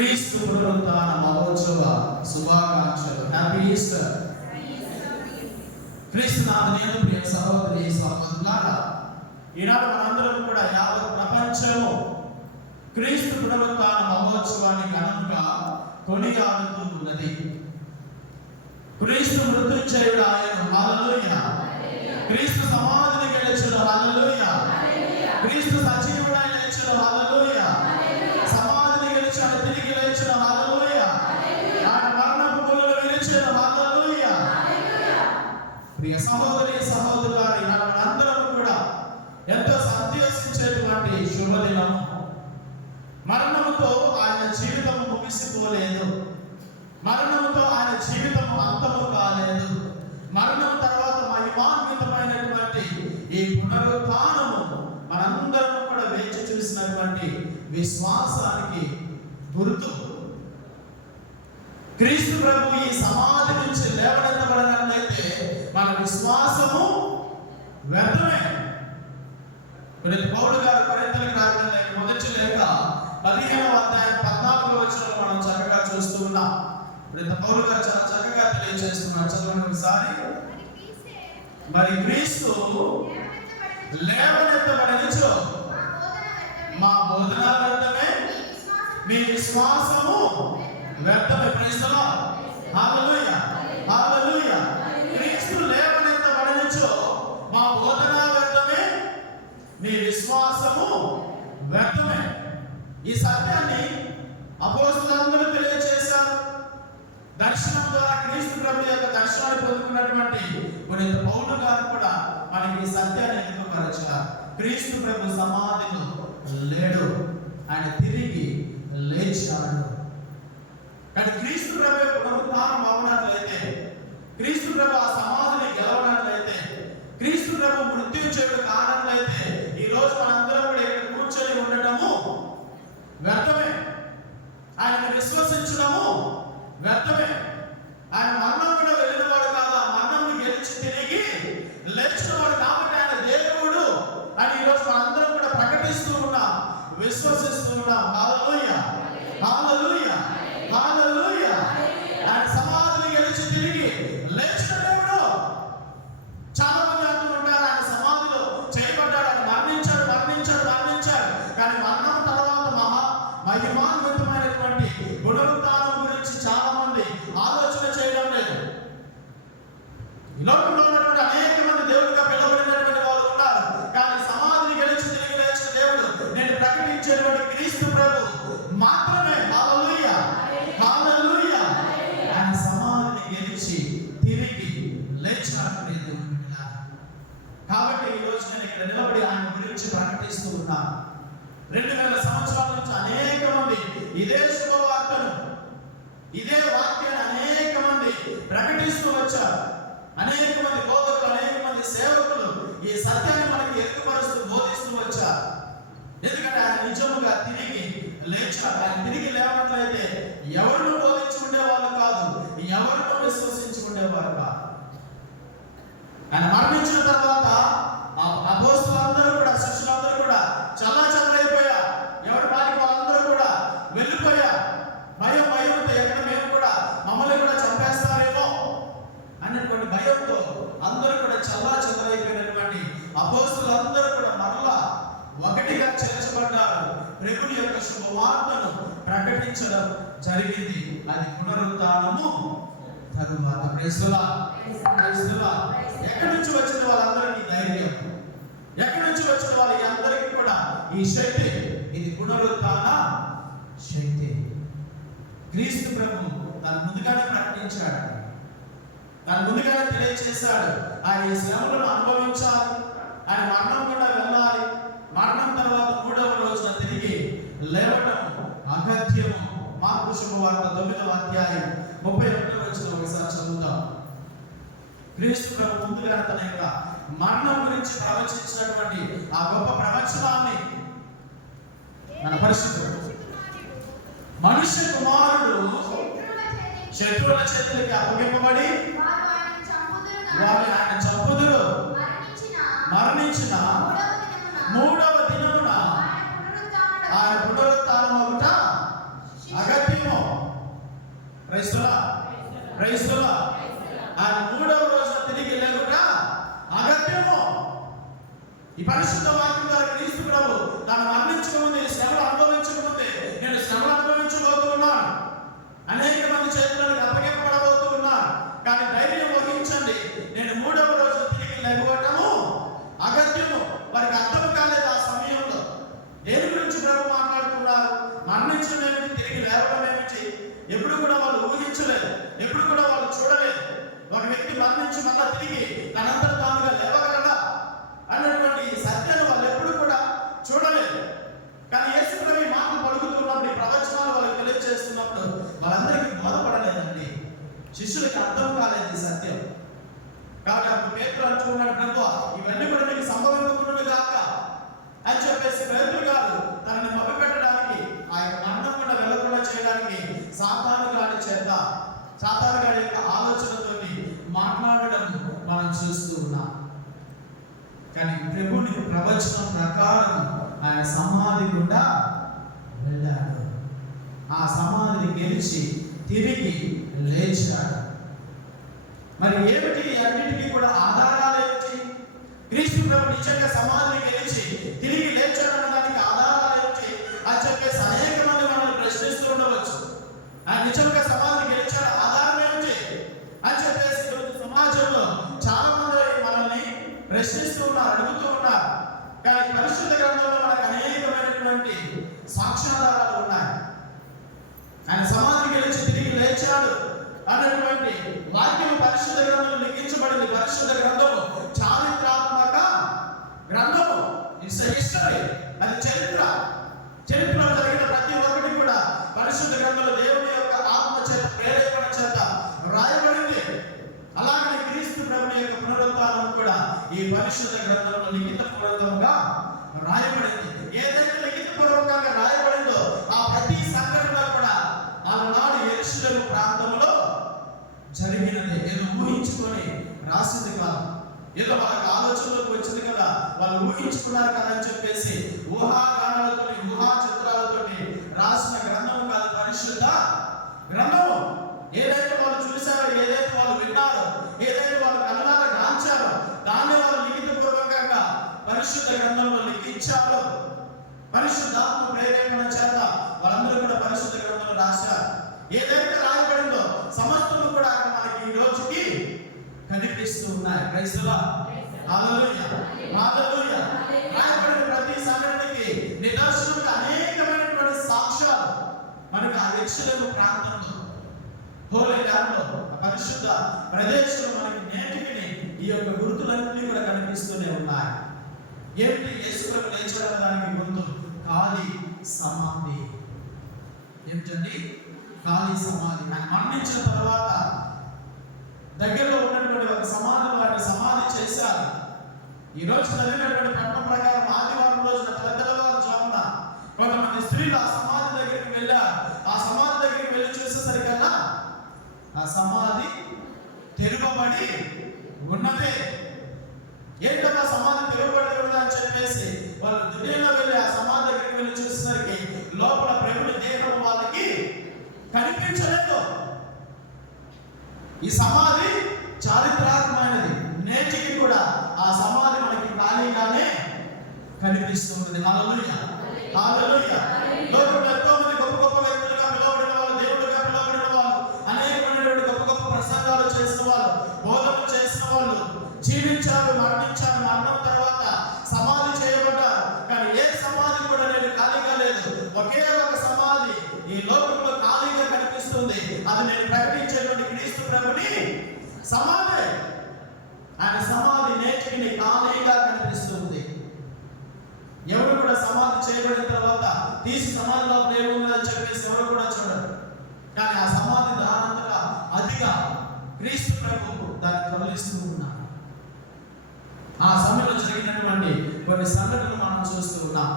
క్రీస్తు పునరుత్థాన మహోత్సవ శుభాకాంక్షలు. హ్యాపీ ఈస్టర్ క్రీస్తు నాథనేను ప్రియ సహోదరి సహోదరులారా ఈనాడు మనందరం కూడా యావత్ ప్రపంచము క్రీస్తు పునరుత్థాన మహోత్సవాన్ని ఘనంగా కొనియాడుతూ ఉన్నది క్రీస్తు మృత్యుంజయుడు ఆయన. హల్లెలూయా క్రీస్తు సమాధిని గెలిచిన హల్లెలూయా విశ్వాసానికి గుర్తు. క్రీస్తు ప్రభు ఈ సమాధి నుంచి లేవనెత్తబడినట్లయితే మన విశ్వాసము వ్యర్థమే. ప్రతి పౌరుడు గారు కొరింతలకు రాసిన లేక మొదటి లేక పదిహేనవ అధ్యాయం పద్నాలుగు వచ్చిన మనం చక్కగా చూస్తూ ఉన్నాం. ప్రతి పౌరుడు గారు చాలా చక్కగా తెలియజేస్తున్నారు. చదవండి ఒకసారి. మరి క్రీస్తు లేవనెత్తబడనిచో మా బోధన వ్యర్థమే మీ విశ్వాసము వ్యర్థమే. క్రీస్తులో హల్లెలూయా హల్లెలూయా క్రీస్తు లేవనెత్తబడనిచో మా బోధన వ్యర్థమే మీ విశ్వాసము వ్యర్థమే. ఈ సత్యాన్ని అపోస్తులందరూ తెలియజేశారు దర్శనం ద్వారా క్రీస్తు ప్రభు యొక్క దర్శనాన్ని పొందుకున్నటువంటి కొన్ని పౌరులు గారు కూడా మనకి ఈ సత్యాన్ని ఎందుకు క్రీస్తు ప్రభు సమాధిలో లేడు. ఆయన తిరిగి లేచాడు. కానీ క్రీస్తు ప్రభు యొక్క పునరుత్థానం అవునట్లయితే క్రీస్తు ప్రభు ఆ సమాధిని గెలవనట్లయితే క్రీస్తు ప్రభు మృత్యుంచేయుడు కానట్లయితే ఈ రోజు మనందరం కూడా ఇక్కడ కూర్చొని ఉండటము వ్యర్థమే. ఆయన విశ్వసించడము వ్యర్థమే. ఆయన మరణం కూడా వెళ్ళినవాడు కాదు ఆ మరణం గెలిచి తిరిగి లేచినవాడు కాబట్టి ఆయన దేవుడు అని ఈరోజు మనందరం కూడా ప్రకటిస్తూ ఉన్నాం విశ్వసిస్తూ ఉన్నాం హాలూయ హాలూయ హాలూయ ఆయన సమాధిని గెలిచి తిరిగి లేచిన దేవుడు చాలా మంది అంటూ ఉంటారు ఆయన సమాధిలో చేయబడ్డాడు ఆయన మరణించాడు మరణించాడు మరణించాడు కానీ మరణం తర్వాత మహా మహిమాన్వితమైనటువంటి పునరుత్థానం గురించి చాలా మంది ఆలోచన చేయడం లేదు ఈ లోకంలో ఉన్నటువంటి అనేక మంది దేవుడిగా పిలువబడినటువంటి వాళ్ళు ఉన్నారు కానీ సమాధిని గెలిచి తిరిగి లేచిన దేవుడు నేను ప్రకటించేటువంటి క్రీస్తు ప్రభు మాత్రమే హల్లెలూయా హల్లెలూయా ఆయన సమాధిని గెలిచి తిరిగి లేచినటువంటి దేవుడు బిడ్డలారా. కాబట్టి ఈ రోజు నేను ఇక్కడ నిలబడి ఆయన గురించి ప్రకటిస్తూ ఉన్నాను రెండు వేల సంవత్సరాల నుంచి అనేక మంది ఇదే శుభవార్తను ఇదే వాక్యాన్ని అనేక మంది ప్రకటిస్తూ వచ్చారు అనేక మంది బోధకులు అనేక మంది సేవకులు ఈ సత్యాన్ని మనకి ఎత్తుపరుస్తూ బోధి వచ్చారు ఎందుకంటే ఆయన నిజముగా తిరిగి లేచారు ఆయన తిరిగి లేవనట్లయితే ఎవరిని బోధించి ఉండేవాళ్ళు కాదు ఎవరిని విశ్వసించి ఉండేవారు కాదు ఆయన మరణించిన తర్వాత ఆ అపోస్తులందరూ కూడా శిష్యులందరూ కూడా చల్లా చెదరైపోయారు ఎవరి పాటికి వాళ్ళందరూ కూడా వెళ్ళిపోయారు భయం భయంతో ఎక్కడ మేము కూడా మమ్మల్ని కూడా చంపేస్తారేమో అన్నటువంటి భయంతో అందరూ కూడా చల్లా చెదరైపోయినటువంటి అపోస్తులందరూ కూడా మరలా ఒకటిగా చేర్చబడ్డారు ప్రభుని యొక్క శుభవార్తను ప్రకటించడం జరిగింది అది పునరుత్థానము తరువాత క్రైస్తులా క్రైస్తులా ఎక్కడి నుంచి వచ్చిన వాళ్ళందరికీ ధైర్యం ఎక్కడి నుంచి వచ్చిన వాళ్ళకి అందరికీ కూడా ఈ శక్తి ఇది పునరుత్థాన శక్తి. క్రీస్తు ప్రభు తన ముందుగానే ప్రకటించాడు. తన ముందుగానే తెలియజేశాడు. ఆయన ఈ శ్రమలను అనుభవించాలి. ఆయన మరణం కూడా వెళ్ళాలి. మరణం తర్వాత మూడవ రోజున తిరిగి లేవటం అగత్యము. మార్పు శుభవార్త తొమ్మిదవ అధ్యాయం ముప్పై ఒకటో వచ్చిన ఒకసారి చదువుతాం. క్రీస్తు ప్రభు ముందుగానే తన యొక్క మరణం గురించి ప్రవచించినటువంటి ఆ గొప్ప ప్రవచనాన్ని మన పరిస్థితులు మనుష్య కుమారుడు శత్రువుల చేతులకి అప్పగింపబడి వారిని ఆయన చంపుదురు. మరణించిన మూడవ దినమున ఆయన పునరుత్నం ఒకట అగత్యము. క్రైస్తుల క్రైస్తుల ఆయన మూడవ రోజున తిరిగి లేకుండా అగత్యము ఈ పరిశుద్ధ వాక్యం ద్వారా క్రీస్తు ప్రభు తాను మరణించకముందే శ్రమలు అనుభవించకముందే నేను శ్రమలు అనుభవించబోతున్నాను అనేక మంది చేతులకు అప్పగింపబడబోతూ ఉన్నాను కానీ ధైర్యం వహించండి. నేను మూడవ రోజు తిరిగి లేకపోవటము అగత్యము. వారికి అర్థం కాలేదు ఆ సమయంలో. దేని గురించి ప్రభు మాట్లాడుతున్నారు? మరణించడం ఏమిటి? తిరిగి లేవడం ఏమిటి? ఎప్పుడు కూడా వాళ్ళు ఊహించలేదు. ఎప్పుడు కూడా వాళ్ళు చూడలేదు. ఒక వ్యక్తి మరణించి మళ్ళా తిరిగి తనంతా తానుగా లేవగలడా అన్నటువంటి సత్యాన్ని వాళ్ళు ఎప్పుడు కూడా చూడలేదు కానీ యేసు ప్రభు ఈ మాటలు పలుకుతున్నప్పుడు ఈ ప్రవచనాలు వాళ్ళకి తెలియజేస్తున్నప్పుడు వాళ్ళందరికీ బోధపడలేదండి శిష్యులకి అర్థం కాలేదు ఈ సత్యం కాబట్టి అప్పుడు పేతులు అంటున్నాడు ప్రభు. ఇవన్నీ కూడా నీకు సంభవించుకున్నవి కాక అని చెప్పేసి పేతులు కాదు తనని మభ్యపెట్టడానికి ఆ యొక్క మరణం కూడా వెళ్ళకుండా చేయడానికి సాతాను గాడి చేత సాతాను గాడి యొక్క ఆలోచనతో మాట్లాడడం మనం చూస్తూ ఉన్నాం. కానీ ప్రభుని ప్రవచనం ప్రకారం ఆయన సమాధి గుండా వెళ్ళాడు. ఆ సమాధిని గెలిచి తిరిగి లేచాడు. మరి ఏమిటి అన్నిటికీ కూడా ఆధారాలు ఏమిటి క్రీస్తు ప్రభు నిజంగా సమాధిని గెలిచి తిరిగి లేచాడన్న దానికి ఆధారాలు ఏమిటి అని చెప్పేసి అనేక మంది మనల్ని ప్రశ్నిస్తూ ఉండవచ్చు. ఆ నిజంగా సమాధిని గెలిచాడు ఆధారం ఏమిటి అని చెప్పేసి సమాజంలో చాలా మంది మనల్ని ప్రశ్నిస్తూ ఉన్నారు అడుగుతూ ఉన్నారు. కానీ పరిశుద్ధ గ్రంథంలో మనకు అనేకమైనటువంటి సాక్ష్యాధారాలు ఉన్నాయి. ఆయన సమాధి గెలిచి తిరిగి లేచాడు అన్నటువంటి వాక్యం పరిశుద్ధ గ్రంథంలో లిఖించబడింది. పరిశుద్ధ గ్రంథం చారిత్రాత్మక గ్రంథము ఇట్స్ హిస్టరీ అది చరిత్ర చరిత్రలో జరిగిన ప్రతి ఒక్కటి కూడా పరిశుద్ధ గ్రంథంలో దేవుని యొక్క ఆత్మ చేత ప్రేరేపణ చేత రాయబడింది అలాగే క్రీస్తు ప్రభుని యొక్క పునరుత్థానం కూడా ఈ పరిశుద్ధ గ్రంథంలో లిఖిత పూర్వకంగా రాయబడింది ఏదైతే లిఖిత పూర్వకంగా రాయబడిందో ఆ ప్రతి సంఘటన కూడా ఆనాడు ఎరుసలేము ప్రాంతంలో జరిగినది ఏదో ఊహించుకొని రాసింది కాదు ఏదో వాళ్ళకి ఆలోచనలోకి వచ్చింది కదా వాళ్ళు ఊహించుకున్నారు కదా అని చెప్పేసి ఊహాగానాలతో ఊహా చిత్రాలతో రాసిన గ్రంథం కాదు పరిశుద్ధ గ్రంథము ఏదైతే వాళ్ళు చూశారో ఏదైతే వాళ్ళు విన్నారో ఏదైతే వాళ్ళు కళ్ళారా గాంచారో దాన్ని వాళ్ళు లిఖిత పూర్వకంగా పరిశుద్ధ గ్రంథంలో లిఖించారు పరిశుద్ధాత్మ ప్రేరేపణ చేత వాళ్ళందరూ కూడా పరిశుద్ధ రాశారు. ఏదైతే రాయబడిందో సమస్తము కూడా అక్కడ మనకి ఈ రోజుకి కనిపిస్తూ ఉన్నాయి. క్రైస్తవ రాయబడిన ప్రతి సంఘటనకి నిదర్శనంగా అనేకమైనటువంటి సాక్ష్యాలు మనకు ఆ యక్షులకు ప్రాంతంలో హోలీ కాలంలో పరిశుద్ధ ప్రదేశంలో మనకి నేటికి ఈ యొక్క గుర్తులన్నీ కూడా కనిపిస్తూనే ఉన్నాయి. ఏంటి యేసుప్రభు లేచడం దానికి ముందు ఖాళీ సమాధి. ఏంటండి ఖాళీ సమాధి. ఆయన మరణించిన తర్వాత దగ్గరలో ఉన్నటువంటి ఒక సమాధి వారిని సమాధి చేశారు. ఈ రోజు చదివినటువంటి పట్టణం ప్రకారం ఆదివారం రోజున తెల్లవారు జామున కొంతమంది స్త్రీలు ఆ సమాధి దగ్గరికి వెళ్ళారు. ఆ సమాధి దగ్గరికి వెళ్ళి చూసేసరికల్లా ఆ సమాధి తెలుపబడి ఉన్నదే. ఏంటన్నా సమాధి తెరవబడి అని చెప్పేసి వాళ్ళు దుడ్డిలో కనిపించలేదు. ఈ సమాధి చారిత్రాత్మకమైనది. నేటికి కూడా ఆ సమాధి మనకి ఖాళీగానే లోకంలో ఎంతో మంది గొప్ప గొప్ప వ్యక్తులుగా పిలువబడిన వాళ్ళు దేవుడుగా పిలువబడిన వాళ్ళు అనేకమైనటువంటి గొప్ప గొప్ప ప్రసంగాలు చేసిన వాళ్ళు బోధనలు చేసిన వాళ్ళు జీవించారు మరణించారు మరణం తర్వాత సమాధి చేయబడ్డారు కానీ ఏ సమాధి కూడా నేను ఖాళీగా లేదు ఒకే ఒక సమాధి ఈ లోకంలో ఖాళీగా కనిపిస్తుంది అది నేను ప్రకటించేటువంటి క్రీస్తు సమాధి. ఆయన సమాధి నేటికి ఖాళీగా కనిపిస్తుంది ఎవరు కూడా సమాధి చేయబడిన తర్వాత తీసి సమాధిలో లోపల చెప్పేసి ఎవరు కూడా చూడరు. కానీ ఆ సమాధి దానంతగా అదిగా క్రీస్తు ప్రభు దాన్ని తొలగిస్తూ ఉన్నారు. ఆ సమయంలో జరిగినటువంటి కొన్ని సంఘటనలు మనం చూస్తూ ఉన్నాం.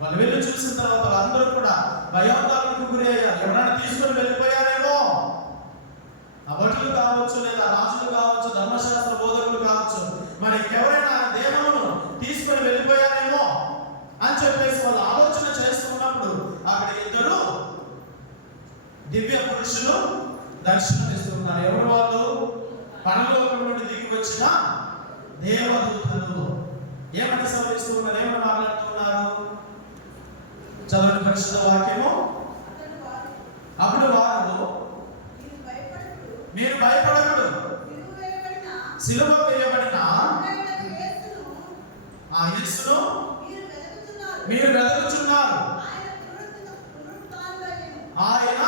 వాళ్ళు వెళ్ళి చూసిన తర్వాత వాళ్ళందరూ కూడా భయోదాలకు గురి అయ్యారు ఎవరైనా తీసుకొని వెళ్ళిపోయారేమో? ఆ భటులు కావచ్చు లేదా రాజులు కావచ్చు ధర్మశాస్త్ర బోధకులు కావచ్చు మరి ఎవరైనా దేవమును తీసుకొని వెళ్ళిపోయారేమో అని చెప్పేసి వాళ్ళు ఆలోచన చేస్తున్నప్పుడు అక్కడ ఇద్దరు దివ్య పురుషులు దర్శనం ఇస్తున్నారు ఎవరు వాళ్ళు? పరలోకం నుండి దిగి వచ్చిన దేవదూతలు. ఏమని ఉన్నారు? ఏమని మాట్లాడుతున్నారు చదవండి పరిశుద్ధ వాక్యము. అప్పుడు వారు మీరు భయపడకుడు సిలువ వేయబడిన ఆ యేసును మీరు వెతుకుతున్నారు. ఆయన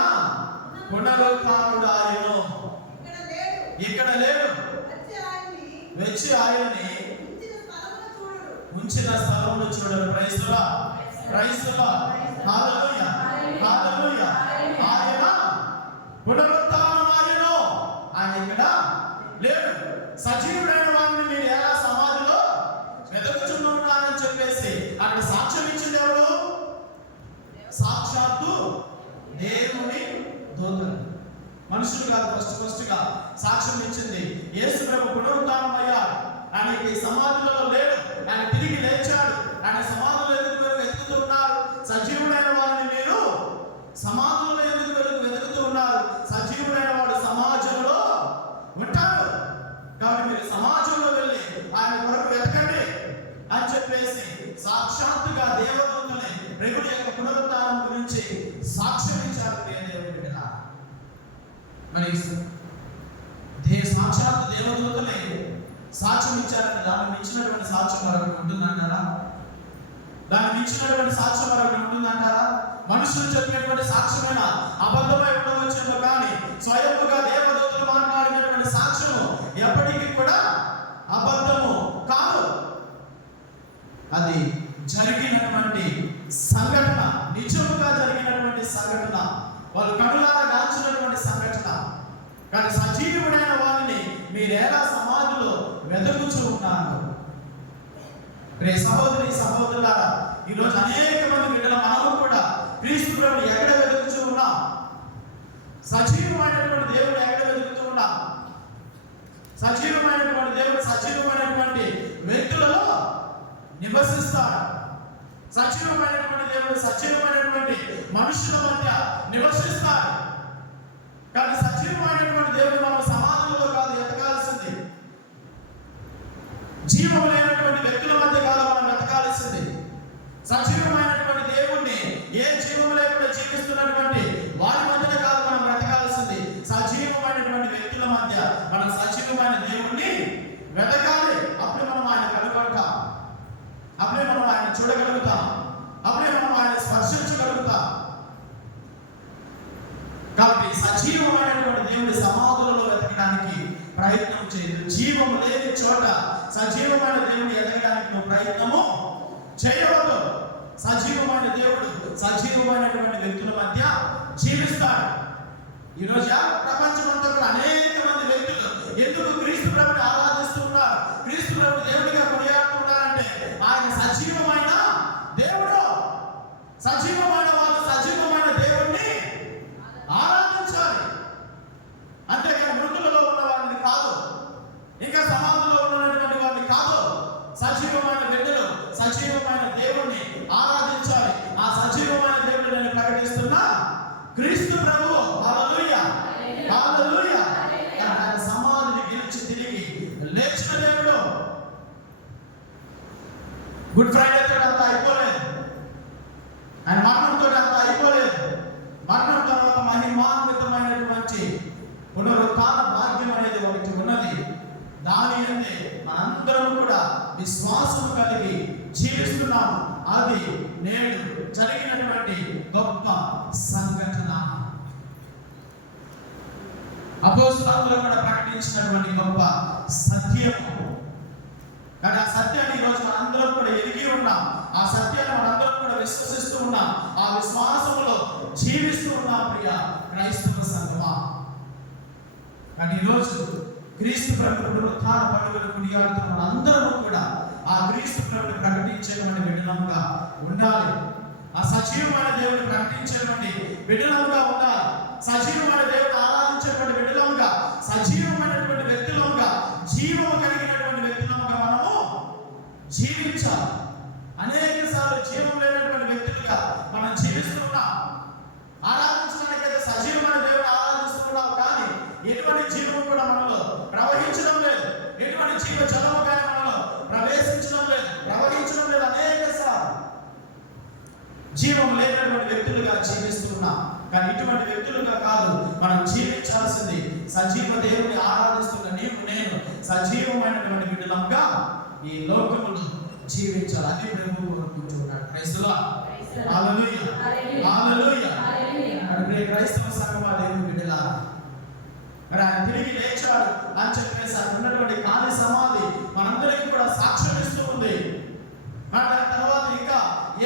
పునరుత్థానుడు ఆయన ఇక్కడ లేడు. వచ్చి ఆయన్ని ఉంచిన స్థలంలో చూడరు క్రైస్తుల క్రైస్తుల హల్లెలూయా. హల్లెలూయా. ఆయన ఇక్కడ లేదు. సజీవుడైన వారిని మీరు ఎలా సమాధిలో వెతుకుచున్నారని చెప్పేసి అక్కడ సాక్ష్యం ఇచ్చింది ఎవరు? సాక్షాత్తు దేవుని దూతలు. మనుషులు కాదు ఫస్ట్ ఫస్ట్గా సాక్ష్యం ఇచ్చింది యేసు ప్రభు పునరుత్థానం అయ్యాడు ఆయనకి సమాధిలో లేడు ఆయన తిరిగి లేచాడు ఆయన సమాధిలో ఎందుకు మీరు వెతుకుతూ ఉన్నారు సజీవుడైన వారిని మీరు సమాధుల్లో ఎందుకు వెతుకు వెతుకుతూ ఉన్నారు సజీవుడైన వాడు సమాజంలో ఉంటాడు కాబట్టి మీరు సమాజంలో వెళ్ళి ఆయన కొరకు వెతకండి అని చెప్పేసి సాక్షాత్తుగా దేవదూతలే ప్రభుడి యొక్క పునరుత్థానం గురించి సాక్ష్యం ఇచ్చారు ప్రియ దేవుడి బిడ్డ. మరి దే సాక్షాత్ దేవదూతలే సాక్ష్యం ఇచ్చారని దాన్ని మించినటువంటి సాక్ష్యం మరొకటి ఉంటుందంటారా? దాన్ని మించినటువంటి సాక్ష్యం మరొకటి ఉంటుందంటారా? మనుషులు చెప్పినటువంటి సాక్ష్యమైన? అబద్ధమై ఉండవచ్చేమో కానీ స్వయముగా దేవదూతలు మాట్లాడినటువంటి సాక్ష్యము ఎప్పటికీ కూడా అబద్ధము కాదు అది జరిగినటువంటి సంఘటన నిజముగా జరిగినటువంటి సంఘటన వాళ్ళు కనులారా గాల్చినటువంటి సంఘటన కానీ సజీవుడైన వారిని మీరేలా సమాధిలో వెతుకుచూ ఉన్నారు రే సహోదరి సహోదరులారా ఈరోజు అనేక మంది బిడ్డల మనము కూడా క్రీస్తు ఎక్కడ వెతుకుతూ ఉన్నాం? సజీవమైనటువంటి దేవుడు ఎక్కడ వెతుకుతూ ఉన్నాం? సజీవమైనటువంటి దేవుడు సజీవమైనటువంటి వ్యక్తులలో నివసిస్తాడు. సజీవమైనటువంటి దేవుడు సజీవమైనటువంటి మనుషుల మధ్య నివసిస్తాడు. కానీ సజీవమైనటువంటి దేవుడు మనం సమాజంలో కాదు ఎతకాల్సింది. జీవం సజీవమైనటువంటి దేవుణ్ణి ఏ జీవం లేకుండా జీవిస్తున్నటువంటి వారి మధ్యన కాదు మనం బ్రతకాల్సింది సజీవమైనటువంటి వ్యక్తుల మధ్య మనం సజీవమైన దేవుణ్ణి వెతకాలి అప్పుడు మనం ఆయన కనుగొంటాం అప్పుడే మనం ఆయన చూడగలుగుతాం అప్పుడే మనం ఆయన స్పర్శించగలుగుతాం కాబట్టి సజీవమైనటువంటి దేవుడి సమాధులలో వెతకడానికి ప్రయత్నం చేయదు జీవం లేని చోట సజీవమైన దేవుని ఎదగడానికి నువ్వు ప్రయత్నము చేయవద్దు సజీవమైన దేవుడు సజీవమైనటువంటి వ్యక్తుల మధ్య జీవిస్తాడు ఈరోజు యావత్ ప్రపంచమంతా కూడా అనేక మంది వ్యక్తులు ఎందుకు క్రీస్తు ప్రభుని ఆరాధిస్తున్నారు క్రీస్తు ప్రభు దేవుడిగా కొనియాడుతున్నారంటే ఆయన సజీవమైన దేవుడు సజీవమైన వాళ్ళు సజీవమైన దేవుణ్ణి ఆరాధించాలి అంతేకాని మృతులలో ఉన్న వారిని కాదు ఇంకా సమాధుల్లో ఉన్నటువంటి వారిని కాదు సజీవమైన బిడ్డలు సజీవమైన దేవుణ్ణి ఆరాధించాలి ఆ సజీవమైన దేవుడు నేను ప్రకటిస్తున్నా క్రీస్తు ప్రభువు హల్లెలూయా హల్లెలూయా ఆయన సమాధిని గెలిచి తిరిగి లేచిన దేవుడు గుడ్ ఫ్రైడే తోటి అంతా అయిపోలేదు ఆయన మరణంతో అంతా అయిపోలేదు మరణం తర్వాత మహిమాన్వితమైనటువంటి పునరుత్థాన భాగ్యం అనేది ఒకటి ఉన్నది దాని అందే మనందరం కూడా విశ్వాసం కలిగి జీవిస్తున్నాము అది నేడు జరిగినటువంటి గొప్ప సంఘటన. అపోస్తులందరూ కూడా ప్రకటించినటువంటి గొప్ప సత్యము. కానీ ఆ సత్యాన్ని ఈరోజు మనందరం కూడా ఎరిగి ఉన్నాం. ఆ సత్యాన్ని మనందరం కూడా విశ్వసిస్తూ ఉన్నాం. ఆ విశ్వాసంలో జీవిస్తూ ఉన్నాం ప్రియ క్రైస్తవ సంఘమా. కానీ ఈరోజు క్రీస్తు ప్రభు పునరుత్థాన పండుగను కొనియాడుతున్న మనందరము కూడా ఆ క్రీస్తు ప్రభుని ప్రకటించేటువంటి బిడ్డలంగా ఉండాలి. ఆ సజీవమైన దేవుని ప్రకటించేటువంటి బిడ్డలముగా ఉండాలి. సజీవమైన దేవుడు ఆరాధించేటువంటి బిడ్డలముగా సజీవమైనటువంటి వ్యక్తులముగా జీవము కలిగినటువంటి వ్యక్తులముగా మనము జీవించాలి. అనేక సార్లు జీవం లేనటువంటి వ్యక్తులుగా మనం జీవిస్తున్నాం. ఆరాధించడానికైతే సజీవమైన దేవుడు ఆరాధిస్తున్నాం కానీ ఎటువంటి జీవం కూడా మనలో ప్రవహించడం లేదు. ఎటువంటి జీవ జలము కానీ మనలో ప్రవేశించడం లేదు. ప్రవహించడం లేదు అనేక జీవం లేనటువంటి వ్యక్తులుగా జీవిస్తున్నాం. కానీ ఇటువంటి వ్యక్తులుగా కాదు మనం జీవించాల్సింది సజీవ దేవుని ఆరాధిస్తున్న నీవు నేను సజీవమైనటువంటి బిడ్డలంగా ఈ లోకమును జీవించాలి. అది ప్రభు కోరుకుంటున్నాడు. మరి క్రైస్తవ సంఘం దేవుని బిడ్డలా? మరి ఆయన తిరిగి లేచాడు అని చెప్పేసి అక్కడ ఉన్నటువంటి ఖాళీ సమాధి మనందరికీ కూడా సాక్ష్యం ఇస్తూ ఉంది. మరి దాని తర్వాత ఇంకా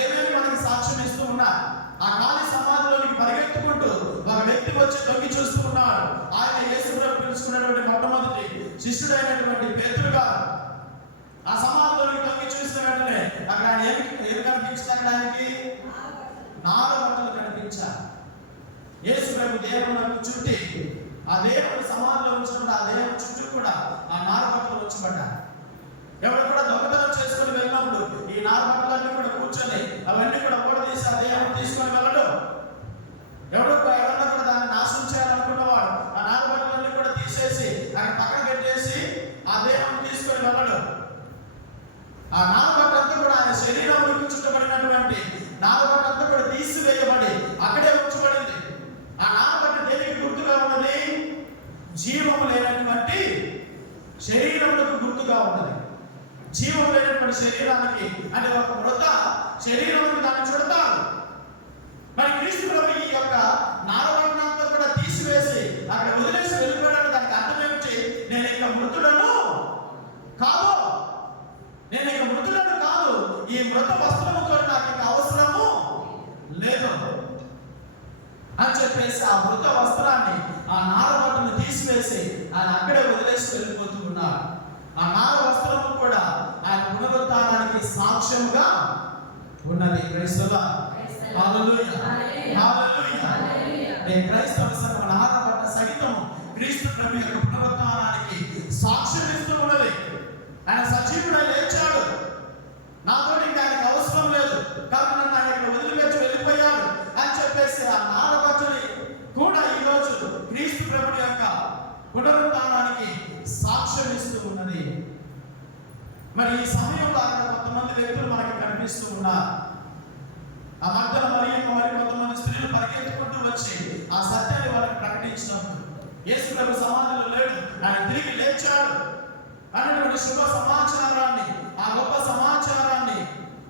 ఏమేమి మనకి సాక్ష్యం ఇస్తూ ఆ ఖాళీ సమాధిలోనికి పరిగెత్తుకుంటూ ఒక వ్యక్తి వచ్చి తొంగి చూస్తూ ఉన్నాడు. ఆయన యేసుప్రభు పిలుచుకున్నటువంటి మొట్టమొదటి శిష్యుడైనటువంటి పేతుడు గారు. ఆ సమాధిలోనికి తొంగి చూసిన వెంటనే అక్కడ ఆయన ఏమి ఏమి కనిపించాడు ఆయనకి నార బట్టలు కనిపించారు. యేసు ప్రభు దేవుడు చుట్టి ఆ దేవుడి సమాధిలో ఉంచుకుంటే ఆ దేవుడి చుట్టూ కూడా ఆ నాలుగు బట్టలు ఉంచబడ్డారు. ఎవరు కూడా శరీరానికి ఉన్నది క్రైస్తవ హల్లెలూయా హల్లెలూయా నేను క్రైస్తవ సంఘం సహితం క్రీస్తు ప్రభు యొక్క పునరుత్థానానికి సాక్ష్యం ఇస్తూ ఉన్నది. ఆయన సజీవుడై లేచాడు. నాతో ఇంకా ఆయనకు అవసరం లేదు. కాబట్టి నన్ను ఆయన ఇక్కడ వదిలిపెట్టి వెళ్ళిపోయాడు అని చెప్పేసి ఆ నాడబట్టని కూడా ఈ రోజు క్రీస్తు ప్రభుడి యొక్క పునరుత్థానానికి సాక్ష్యం ఇస్తూ ఉన్నది. మరి ఈ సమయంలో కొంతమంది వ్యక్తులు మనకి కనిపిస్తూ ఉన్నారు. ఆ మధ్యలో మరి మరి కొంతమంది స్త్రీలు పరిగెత్తుకుంటూ వచ్చి ఆ సత్యాన్ని వాళ్ళకి ప్రకటించినప్పుడు యేసు ప్రభు సమాధిలో లేడు. ఆయన తిరిగి లేచాడు. అన్నటువంటి శుభ సమాచారాన్ని ఆ గొప్ప సమాచారాన్ని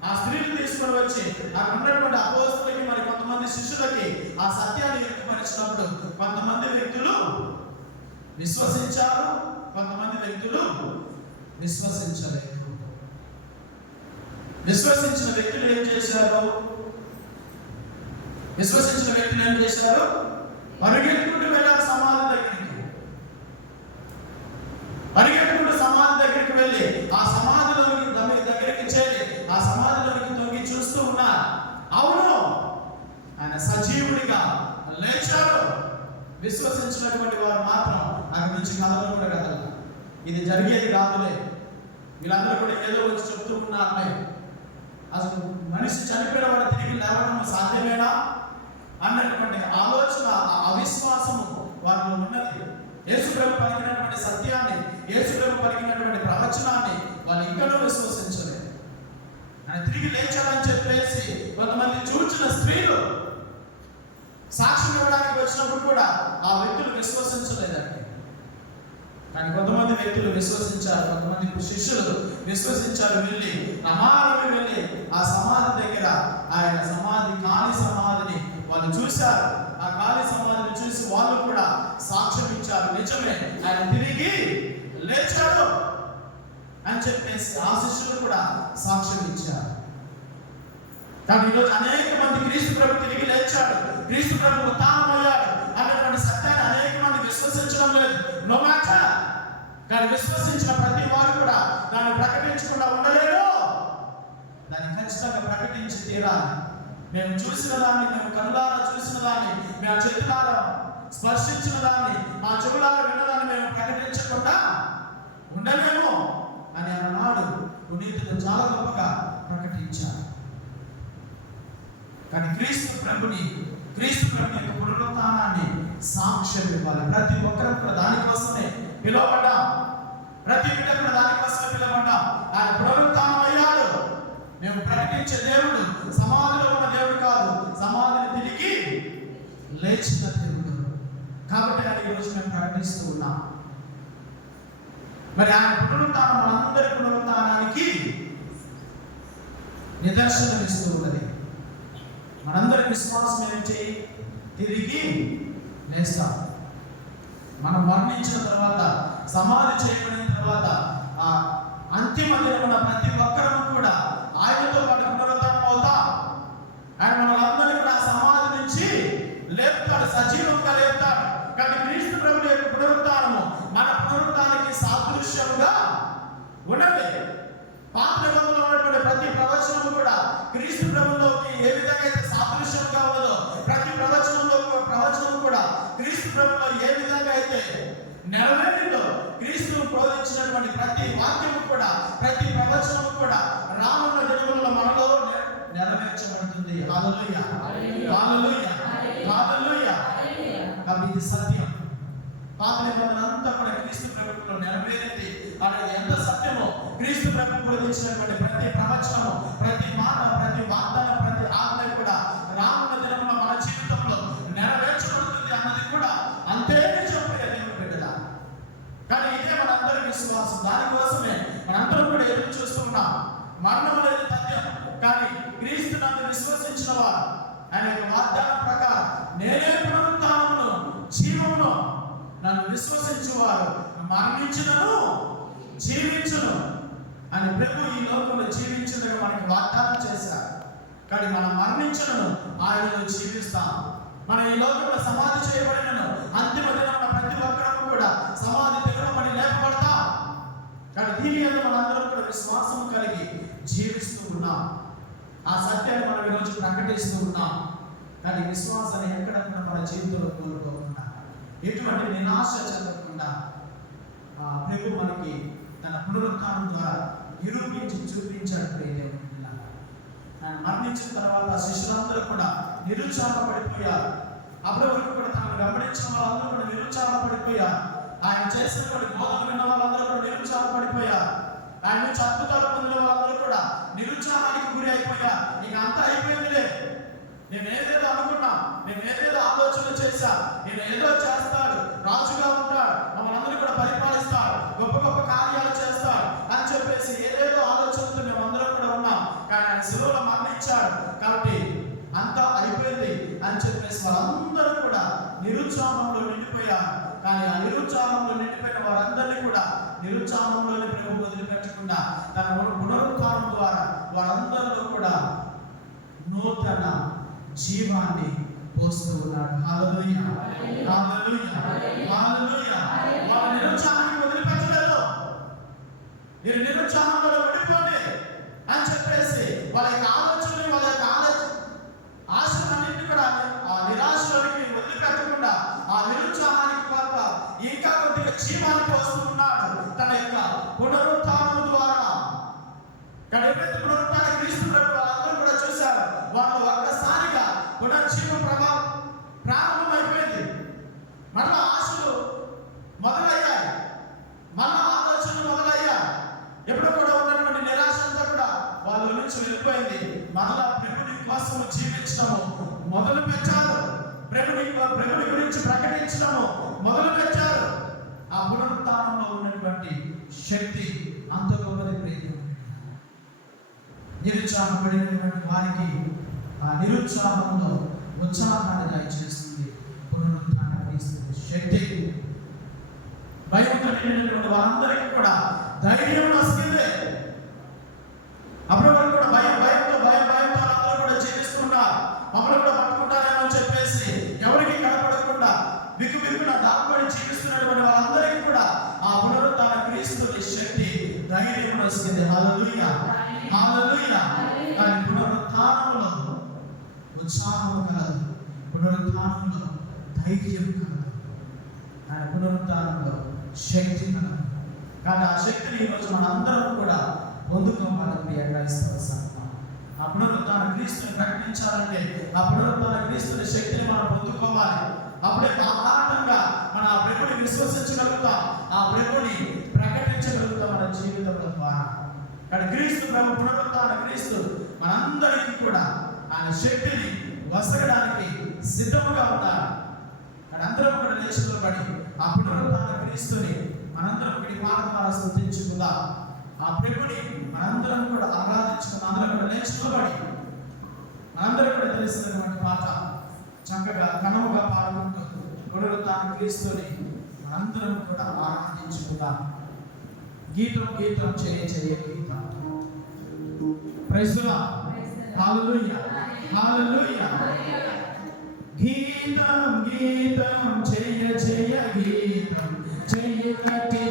ఆ స్త్రీలు తీసుకొని వచ్చి అక్కడ ఉన్నటువంటి అపోస్తులకి మరి కొంతమంది శిష్యులకి ఆ సత్యాన్ని వ్యక్తపరిచినప్పుడు కొంతమంది వ్యక్తులు విశ్వసించారు. కొంతమంది వ్యక్తులు విశ్వసించలేదు విశ్వసించిన వ్యక్తులు ఏం చేశారు? విశ్వసించిన వ్యక్తులు ఏం చేశారు? పరిగెత్తుకుంటూ వెళ్ళారు సమాధి దగ్గరికి. పరిగెత్తుకుంటూ సమాధి దగ్గరికి వెళ్ళి ఆ సమాధిలోనికి తమకి దగ్గరికి చేరి ఆ సమాధిలోనికి తొంగి చూస్తూ ఉన్నారు. అవును ఆయన సజీవుడిగా లేచారు విశ్వసించినటువంటి వారు మాత్రం అక్కడి నుంచి కథలు కూడా కదలరు ఇది జరిగేది కాదులే. వీళ్ళందరూ కూడా ఏదో వచ్చి చెప్తూ ఉన్నారు అసలు మనిషి చనిపోయిన వాడు తిరిగి లేవడం సాధ్యమేనా? అన్నటువంటి ఆలోచన ఆ అవిశ్వాసము వారిలో ఉన్నది. యేసుప్రభు పలికినటువంటి సత్యాన్ని యేసుప్రభు పలికినటువంటి ప్రవచనాన్ని వాళ్ళు ఇంకనూ విశ్వసించలేదు ఆయన తిరిగి లేచాడని చెప్పేసి కొంతమంది చూచిన స్త్రీలు సాక్ష్యం ఇవ్వడానికి వచ్చినప్పుడు కూడా ఆ వ్యక్తులు విశ్వసించలేదండి. కానీ కొంతమంది వ్యక్తులు విశ్వసించారు కొంతమంది శిష్యులు విశ్వసించారు వెళ్ళి నమారమి వెళ్ళి ఆ సమాధి దగ్గర ఆయన సమాధి కాని సమాధిని చూశారు. ఆ ఖాళీ సమాధిని చూసి వాళ్ళు కూడా సాక్ష్యం ఇచ్చారు. నిజమే. ఆయన తిరిగి లేచాడు అని చెప్పేసి ఆ శిష్యులు కూడా సాక్ష్యం ఇచ్చారు. కానీ ఈరోజు అనేక మంది క్రీస్తు ప్రభు తిరిగి లేచాడు. క్రీస్తు ప్రభు ఉత్తానమయ్యాడు అన్నటువంటి సత్యాన్ని అనేక మంది విశ్వసించడం లేదు. నో మ్యాటర్ కానీ విశ్వసించిన ప్రతి వారు కూడా దాన్ని ప్రకటించకుండా ఉండలేరు. దాన్ని ఖచ్చితంగా ప్రకటించి తీరాలి. మేము చూసిన దాన్ని మేము కనులారా చూసిన దాన్ని మేము చేతులారా స్పర్శించిన దాన్ని మా చెవులారా విన్నదాన్ని మేము ప్రకటించకుండా ఉండలేము అని అన్నాడు. పునీతులు చాలా గొప్పగా ప్రకటించారు కానీ క్రీస్తు ప్రభుని క్రీస్తు ప్రభు యొక్క పునరుత్నాన్ని సాక్ష్యం ఇవ్వాలి. ప్రతి ఒక్కరు కూడా దానికోసమే పిలువబడ్డాం. ప్రతి బిడ్డ కూడా దానికోసమే పిలువబడ్డాం. ఆయన పునరుత్నం మేము ప్రకటించే దేవుడు సమాధిలో ఉన్న దేవుడు కాదు. సమాధిని తిరిగి లేచిన దేవుడు కాబట్టి ఆయన ఈరోజు మేము ప్రకటిస్తూ ఉన్నాం. మరి ఆయన పునరుత్నం మనందరి పునరుత్నానికి నిదర్శనం ఇస్తూ ఉన్నది. మనందరి విశ్వాసం ఏంటి? తిరిగి లేస్తాం. మనం మరణించిన తర్వాత సమాధి చేయబడిన తర్వాత ఆ అంతిమ దినమున ప్రతి ఒక్కరూ కూడా ఆయనతో పాటు పునరుత్థానం అవుతాం ఆయన మనందరినీ కూడా ఆ సమాధి నుంచి లేపుతాడు సజీవంగా లేపుతాడు కానీ క్రీస్తు ప్రభువు యొక్క పునరుత్థానము మన పునరుత్థానానికి సాదృశ్యంగా ఉన్నది పాత నిబంధనలో ఉన్నటువంటి ప్రతి ప్రవచనము కూడా క్రీస్తు ప్రభులోకి ఏ విధంగా అయితే సాదృశ్యంగా ఉన్నదో ప్రతి ప్రవచనంలో ప్రవచనం కూడా క్రీస్తు ప్రభులో ఏ విధంగా అయితే నెరవేరిందో క్రీస్తు బోధించినటువంటి ప్రతి వాక్యము కూడా ప్రతి ప్రవచనము కూడా రానున్న దినములలో మనలో నె- నెరవేర్చబడుతుంది హల్లెలూయా హల్లెలూయా హల్లెలూయా కాబట్టి ఇది సత్యం పాత నిబంధన అంతా కూడా క్రీస్తు ప్రభుత్వంలో నెరవేరింది అనేది ఎంత సత్యమో క్రీస్తు ప్రభుత్వం ఇచ్చినటువంటి ప్రతి ప్రవచనము ప్రతి విశ్వసించువారు మరణించును జీవించును అని ప్రభు ఈ లోకంలో జీవించుటకు మనకి వాగ్దానం చేశారు. కానీ మనం మరణించును ఆయనలో జీవిస్తాం. మన ఈ లోకంలో సమాధి చేయబడినను అంతిమ దినమున ప్రతి ఒక్కరూ కూడా సమాధి తెరవబడి లేపబడతాం. కానీ దీని మీద మనందరం కూడా విశ్వాసం కలిగి జీవిస్తూ ఉన్నాం. ఆ సత్యాన్ని మనం ఈరోజు ప్రకటిస్తూ ఉన్నాం. కానీ విశ్వాసాన్ని ఎక్కడ మన జీవితంలో కోరుకోకుండా ఎటువంటి నిరాశ చెందకుండా ఆ ప్రభు మనకి తన పునరుత్థానం ద్వారా నిరూపించి చూపించాడు ప్రియ ఆయన మరణించిన తర్వాత శిష్యులందరూ కూడా నిరుత్సాహపడిపోయారు. అప్పటి వరకు కూడా తనను వెంబడించిన వాళ్ళందరూ కూడా నిరుత్సాహపడిపోయారు. ఆయన చేసినటువంటి బోధన విన్న వాళ్ళందరూ కూడా నిరుత్సాహపడిపోయారు. ఆయన నుంచి అద్భుతాలు పొందిన వాళ్ళందరూ కూడా నిరుత్సాహానికి గురి అయిపోయారు. ఇక అంతా అయిపోయిందిలే. నేను ఏదేదో అనుకున్నా నేను ఏదేదో ఆలోచన చేశా నేను ఏదో చేస్తా రాజుగా ఉంటాడు మమ్మల్ని అందరూ కూడా పరిపాలిస్తాడు గొప్ప గొప్ప కార్యాలు చేస్తాడు అని చెప్పేసి ఏదేదో ఆలోచనతో మేము అందరం కూడా ఉన్నాం కానీ ఆయన శిలువలో మరణించాడు కాబట్టి అంతా అయిపోయింది అని చెప్పేసి వాళ్ళందరూ కూడా నిరుత్సాహంలో నిండిపోయారు కానీ ఆ నిరుత్సాహంలో నిండిపోయిన వారందరినీ కూడా నిరుత్సాహంలోని ప్రభు వదిలిపెట్టకుండా తన పునరుత్థానం ద్వారా వారందరిలో కూడా నూతన జీవాన్ని పోస్తూ ఉన్నాడు. హల్లెలూయా. హల్లెలూయా. హల్లెలూయా. వాళ్ళ నిరుత్సాహాన్ని వదిలిపెట్టలేదు. మీరు నిరుత్సాహంలో ఉండిపోండి అని చెప్పేసి వాళ్ళ యొక్క ఆలోచనలు వాళ్ళ యొక్క ఆలోచన ఆశలన్నింటినీ కూడా ఆ నిరాశలోనికి వదిలిపెట్టకుండా ఆ నిరుత్సాహానికి కొంత ఇంకా కొద్దిగా జీవాన్ని పోస్తున్నాడు తన యొక్క పునరుత్థానం ద్వారా కానీ ఎప్పుడైతే పునరుత్థాన క్రీస్తు ప్రభు వాళ్ళందరూ కూడా చూశారు వాళ్ళు ఒక్కసారిగా పునర్జీవం ప్రభావం ప్రారంభమైపోయింది మరలా ఆశలు మొదలయ్యాయి మరలా ఆలోచనలు మొదలయ్యాయి ఎప్పుడు కూడా ఉన్నటువంటి నిరాశ అంతా కూడా వాళ్ళ నుంచి వెళ్ళిపోయింది మరలా ప్రభుని కోసం జీవించడము మొదలు పెట్టారు ప్రభుని ప్రభుని గురించి ప్రకటించడము మొదలు పెట్టారు ఆ పునరుత్థానంలో ఉన్నటువంటి శక్తి అంత గొప్పది ప్రీతి నిరుత్సాహపడినటువంటి వారికి ఆ నిరుత్సాహంలో ఉత్సాహాన్ని దయచేస్తుంది పునరుత్థాన శక్తి. భయంతో నిండినటువంటి వారందరికీ కూడా ధైర్యం వస్తుంది అప్పటి వరకు కూడా భయం భయంతో భయం భయంతో అందరూ కూడా జీవిస్తున్నారు మమ్మల్ని కూడా పట్టుకుంటారేమో అని చెప్పేసి ఎవరికి కనపడకుండా బిగు బిగున దాక్కుని జీవిస్తున్నటువంటి వాళ్ళందరికీ కూడా ఆ పునరుత్థాన క్రీస్తుని శక్తి ధైర్యం వస్తుంది హల్లెలూయా హల్లెలూయా కానీ పునరుత్థానంలో ఉత్సాహం కలదు పునరుత్థానంలో ధైర్యం కలదు ఆయన పునరుత్థానంలో శక్తి కానీ ఆ శక్తిని ఈరోజు మనందరం కూడా పొందుకోవాలని ప్రియ క్రైస్తవ సంఘం ఆ పునరుత్థాన క్రీస్తుని ప్రకటించాలంటే ఆ తన క్రీస్తుని శక్తిని మనం పొందుకోవాలి. అప్పుడే ఆ విశ్వసించగలుగుతాం. ఆ ప్రభుని ప్రకటించగలుగుతాం మన జీవితంలో ద్వారా. కానీ క్రీస్తు ప్రభు పునరుత్న క్రీస్తు మనందరికీ కూడా ఆయన శక్తిని వసగడానికి సిద్ధముగా ఉన్నారు. కానీ అందరం కూడా లేచిలో పడి ఆ పునరుత్న క్రీస్తుని మనందరం పాట ద్వారా స్థుతించుకుందాం. ఆ ప్రభుని మనందరం కూడా ఆరాధించుకుందాం అందరం కూడా పడి మనందరం కూడా తెలిసినటువంటి పాట చక్కగా కనముగా పాడుకుంటూ పునరుత్థాన క్రీస్తుని మనందరం కూడా ఆరాధించుకుందాం. గీతం గీతం చేయ చేయ గీతం. ప్రైజ్లా హల్లెలూయా హల్లెలూయా గీతం గీతం చేయ Thank you.